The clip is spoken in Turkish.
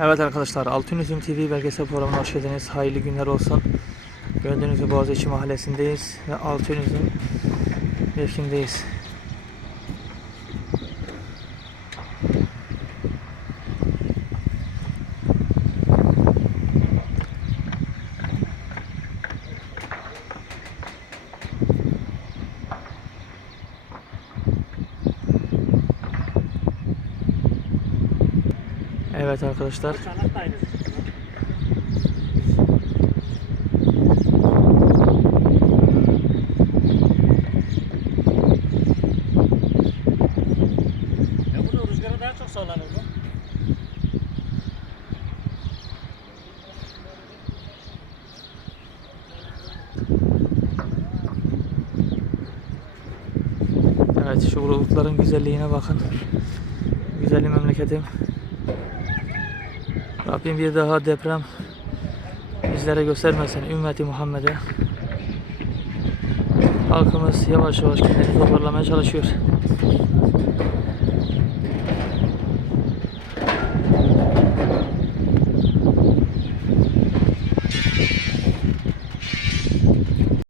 Evet arkadaşlar Altın Üzüm TV belgesel programına hoş geldiniz. Hayırlı günler olsun. Gördüğünüz gibi Boğaziçi mahallesindeyiz ve Altın Üzüm mevkindeyiz. Sallanır bu. Evet şu bulutların güzelliğine bakın. Güzel memleketim. Rabbim bir daha deprem bizlere göstermesin ümmeti Muhammed'e. Halkımız yavaş yavaş kendini toparlamaya çalışıyor.